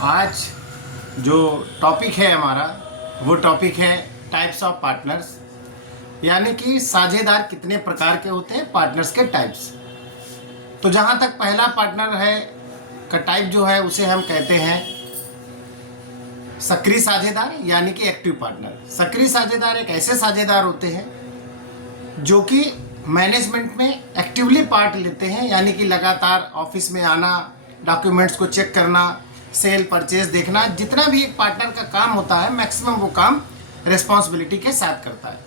आज जो टॉपिक है हमारा वो टॉपिक है टाइप्स ऑफ पार्टनर्स, यानी कि साझेदार कितने प्रकार के होते हैं, पार्टनर्स के टाइप्स। तो जहाँ तक पहला पार्टनर है का टाइप जो है उसे हम कहते हैं सक्रिय साझेदार, यानी कि एक्टिव पार्टनर। सक्रिय साझेदार एक ऐसे साझेदार होते हैं जो कि मैनेजमेंट में एक्टिवली पार्ट लेते हैं, यानी कि लगातार ऑफिस में आना, डॉक्यूमेंट्स को चेक करना, सेल परचेज देखना, जितना भी एक पार्टनर का काम होता है मैक्सिमम वो काम रिस्पॉन्सिबिलिटी के साथ करता है।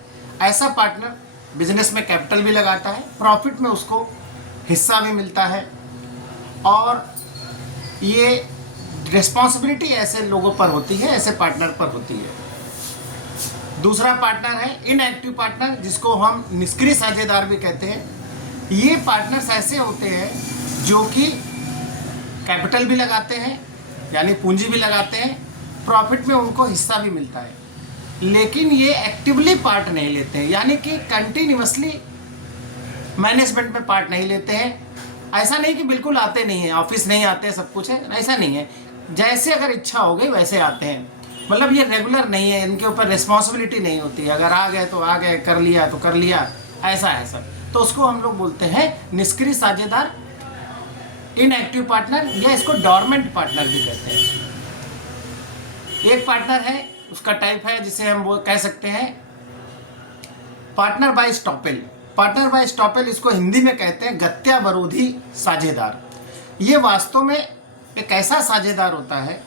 ऐसा पार्टनर बिजनेस में कैपिटल भी लगाता है, प्रॉफिट में उसको हिस्सा भी मिलता है, और ये रिस्पॉन्सिबिलिटी ऐसे लोगों पर होती है, ऐसे पार्टनर पर होती है। दूसरा पार्टनर है इनएक्टिव पार्टनर, जिसको हम निष्क्रिय साझेदार भी कहते हैं। ये पार्टनर्स ऐसे होते हैं जो कि कैपिटल भी लगाते हैं, यानी पूंजी भी लगाते हैं, प्रॉफिट में उनको हिस्सा भी मिलता है, लेकिन ये एक्टिवली पार्ट नहीं लेते हैं, यानी कि कंटिन्यूअसली मैनेजमेंट में पार्ट नहीं लेते हैं। ऐसा नहीं कि बिल्कुल आते नहीं हैं, ऑफिस नहीं आते, सब कुछ है, ऐसा नहीं है। जैसे अगर इच्छा हो गई वैसे आते हैं, मतलब ये रेगुलर नहीं है, इनके ऊपर रिस्पॉन्सिबिलिटी नहीं होती है, अगर आ गए तो आ गए, कर लिया तो कर लिया, ऐसा है सब। तो उसको हम लोग बोलते हैं निष्क्रिय साझेदार, इनएक्टिव पार्टनर, या इसको डॉर्मेंट पार्टनर भी कहते हैं। एक पार्टनर है, उसका टाइप है जिसे हम वो कह सकते हैं partner by estoppel. Partner by estoppel, इसको हिंदी में कहते हैं गत्यावरोधी साझेदार। ये वास्तव में एक ऐसा साझेदार होता है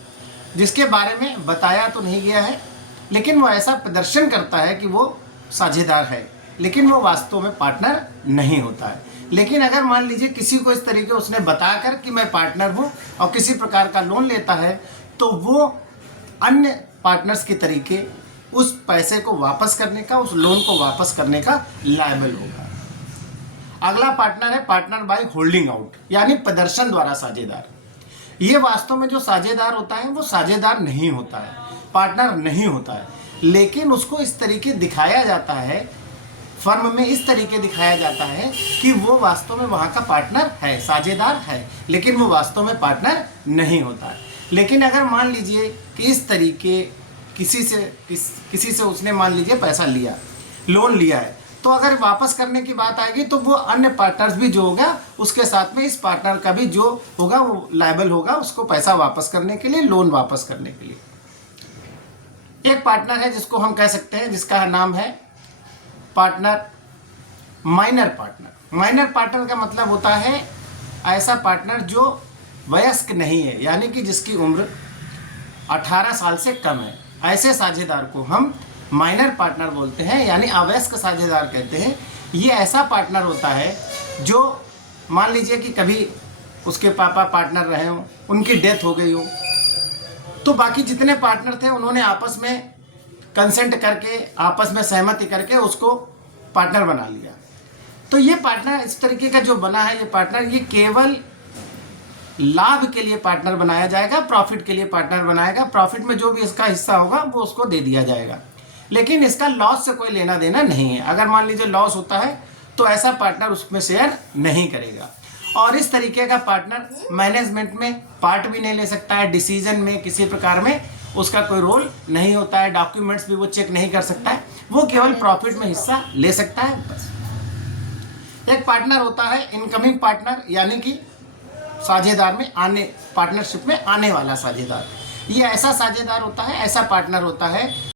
जिसके बारे में बताया तो नहीं गया है, लेकिन वो ऐसा प्रदर्शन करता है कि वो साझेदार है, लेकिन वो वास्तव में पार्टनर नहीं होता है। लेकिन अगर मान लीजिए किसी को इस तरीके उसने बताकर कि मैं पार्टनर हूँ और किसी प्रकार का लोन लेता है, तो वो अन्य पार्टनर्स के तरीके उस पैसे को वापस करने का, उस लोन को वापस करने का लायबल होगा। अगला पार्टनर है पार्टनर बाय होल्डिंग आउट, यानी प्रदर्शन द्वारा साझेदार। ये वास्तव में जो साझेदार होता है वो साझेदार नहीं होता है, पार्टनर नहीं होता है, लेकिन उसको इस तरीके दिखाया जाता है, फर्म में इस तरीके दिखाया जाता है कि वो वास्तव में वहाँ का पार्टनर है, साझेदार है, लेकिन वो वास्तव में पार्टनर नहीं होता है। लेकिन अगर मान लीजिए कि इस तरीके किसी से उसने मान लीजिए पैसा लिया, लोन लिया है, तो अगर वापस करने की बात आएगी तो वो अन्य पार्टनर्स भी जो होगा उसके साथ में इस पार्टनर का भी जो होगा वो लायबल होगा उसको पैसा वापस करने के लिए, लोन वापस करने के लिए। एक पार्टनर है जिसको हम कह सकते हैं, जिसका नाम है partner minor partner. Minor partner का मतलब होता है ऐसा पार्टनर जो वयस्क नहीं है, यानी कि जिसकी उम्र 18 साल से कम है। ऐसे साझेदार को हम माइनर पार्टनर बोलते हैं, यानी अवयस्क साझेदार कहते हैं। ये ऐसा पार्टनर होता है जो मान लीजिए कि कभी उसके पापा पार्टनर रहे हों, उनकी डेथ हो गई हो, तो बाकी जितने पार्टनर थे उन्होंने आपस में कंसेंट करके, आपस में सहमति करके उसको पार्टनर बना लिया। तो ये पार्टनर इस तरीके का जो बना है, ये पार्टनर ये केवल लाभ के लिए पार्टनर बनाया जाएगा, प्रॉफिट के लिए पार्टनर बनाएगा, प्रॉफिट में जो भी इसका हिस्सा होगा वो उसको दे दिया जाएगा, लेकिन इसका लॉस से कोई लेना देना नहीं है। अगर मान लीजिए लॉस होता है तो ऐसा पार्टनर उसमें शेयर नहीं करेगा। और इस तरीके का पार्टनर मैनेजमेंट में पार्ट भी नहीं ले सकता है, डिसीजन में किसी प्रकार में उसका कोई रोल नहीं होता है, डॉक्यूमेंट्स भी वो चेक नहीं कर सकता है, वो केवल प्रॉफिट में हिस्सा ले सकता है, बस। एक पार्टनर होता है इनकमिंग पार्टनर, यानी कि साझेदार में आने, पार्टनरशिप में आने वाला साझेदार। ये ऐसा साझेदार होता है, ऐसा पार्टनर होता है